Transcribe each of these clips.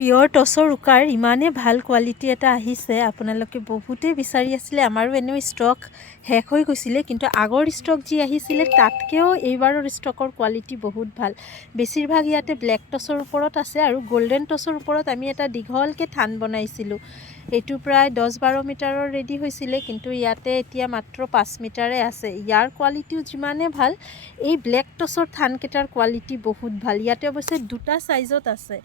পিয়ৰ টচৰ উকাৰ ইমানে ভাল কোৱালিটি এটা আহিছে, আপোনালোকে বহুতেই বিচাৰি আছিলে। আমাৰো এনেও ষ্টক শেষ হৈ গৈছিলে, কিন্তু আগৰ ষ্টক যি আহিছিলে তাতকৈও এইবাৰৰ ষ্টকৰ কোৱালিটি বহুত ভাল। বেছিভাগ ইয়াতে ব্লেক টচৰ ওপৰত আছে আৰু গল্ডেন টচৰ ওপৰত আমি এটা দীঘলকৈ থান বনাইছিলোঁ। এইটো প্ৰায় 10-12 মিটাৰৰ ৰেডি হৈছিলে, কিন্তু ইয়াতে এতিয়া মাত্ৰ 5 মিটাৰে আছে। ইয়াৰ কোৱালিটিও যিমানে ভাল, এই ব্লেক টচৰ থানকেইটাৰ কোৱালিটি বহুত ভাল। ইয়াতে অৱশ্যে দুটা ছাইজত আছে,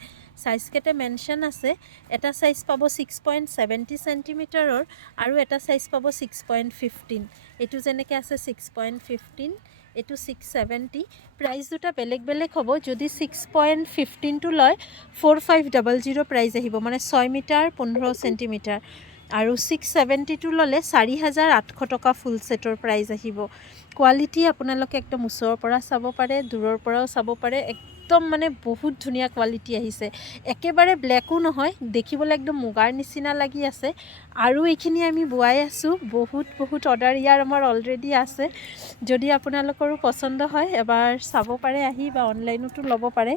ছাইজকেইটা মেনশ্যন আছে। এটা ছাইজ পাব 6.70 চেণ্টিমিটাৰৰ আৰু এটা ছাইজ পাব 6.15। এইটো যেনেকৈ আছে 6.15, এইটো 6.70। প্ৰাইচ দুটা বেলেগ বেলেগ হ'ব। যদি 6.15টো লয় 4500 প্ৰাইজ আহিব, মানে 6 মিটাৰ 15 চেণ্টিমিটাৰ। আৰু 6.70টো ল'লে 4800 টকা ফুল ছেটৰ প্ৰাইজ আহিব। কোৱালিটি আপোনালোকে একদম ওচৰৰ পৰা চাব পাৰে, দূৰৰ পৰাও চাব পাৰে। একদম মানে বহুত ধুনীয়া কোৱালিটি আহিছে। একেবাৰে ব্লেকো নহয়, দেখিবলৈ একদম মুগাৰ নিচিনা লাগি আছে। আৰু এইখিনি আমি বোৱাই আছোঁ। বহুত অৰ্ডাৰ ইয়াৰ আমাৰ অলৰেডি আছে। যদি আপোনালোকৰো পচন্দ হয় এবাৰ চাব পাৰে আহি, বা অনলাইনতো ল'ব পাৰে।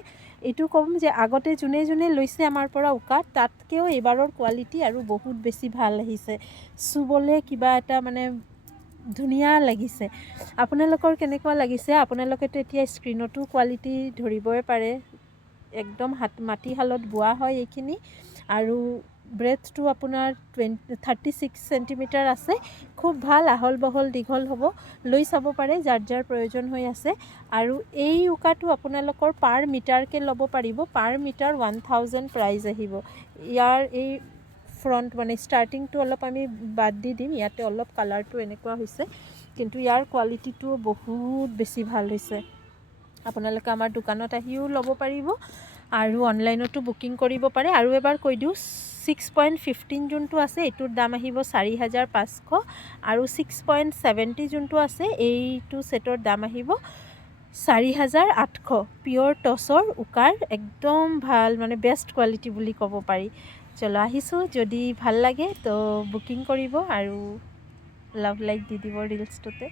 এইটো ক'ম যে আগতে যোনে যোনে লৈছে আমাৰ পৰা উকা, তাতকৈও এইবাৰৰ কোৱালিটি আৰু বহুত বেছি ভাল আহিছে। চুবলৈ কিবা এটা মানে ধুনীয়া লাগিছে। আপোনালোকৰ কেনেকুৱা লাগিছে? আপোনালোকেতো এতিয়া স্ক্ৰীণতো কোৱালিটি ধৰিবই পাৰে। একদম মাটিশালত বোৱা হয় এইখিনি। আৰু ব্ৰেডথটো আপোনাৰ 36 চেণ্টিমিটাৰ আছে। খুব ভাল, আহল বহল দীঘল হ'ব। লৈ চাব পাৰে যাৰ যাৰ প্ৰয়োজন হৈ আছে। আৰু এই উকাটো আপোনালোকৰ পাৰ মিটাৰকৈ ল'ব পাৰিব। পাৰ মিটাৰ 1000 প্ৰাইজ আহিব। ইয়াৰ এই ফ্ৰণ্ট মানে ষ্টাৰ্টিংটো অলপ আমি বাদ দি দিম। ইয়াতে অলপ কালাৰটো এনেকুৱা হৈছে, কিন্তু ইয়াৰ কোৱালিটিটো বহুত বেছি ভাল হৈছে। আপোনালোকে আমাৰ দোকানত আহিও ল'ব পাৰিব আৰু অনলাইনতো বুকিং কৰিব পাৰে। আৰু এবাৰ কৈ দিওঁ, 6.15 যোনটো আছে এইটোৰ দাম আহিব 4500, আৰু 6.70 যোনটো আছে এইটো ছেটৰ দাম আহিব 4800। পিয়ৰ টচৰ উকাৰ একদম ভাল, মানে বেষ্ট কোৱালিটি বুলি ক'ব পাৰি। চলো আহিছোঁ, যদি ভাল লাগে তো বুকিং কৰিব আৰু লাভ লাইক দি দিব ৰিলছটোতে।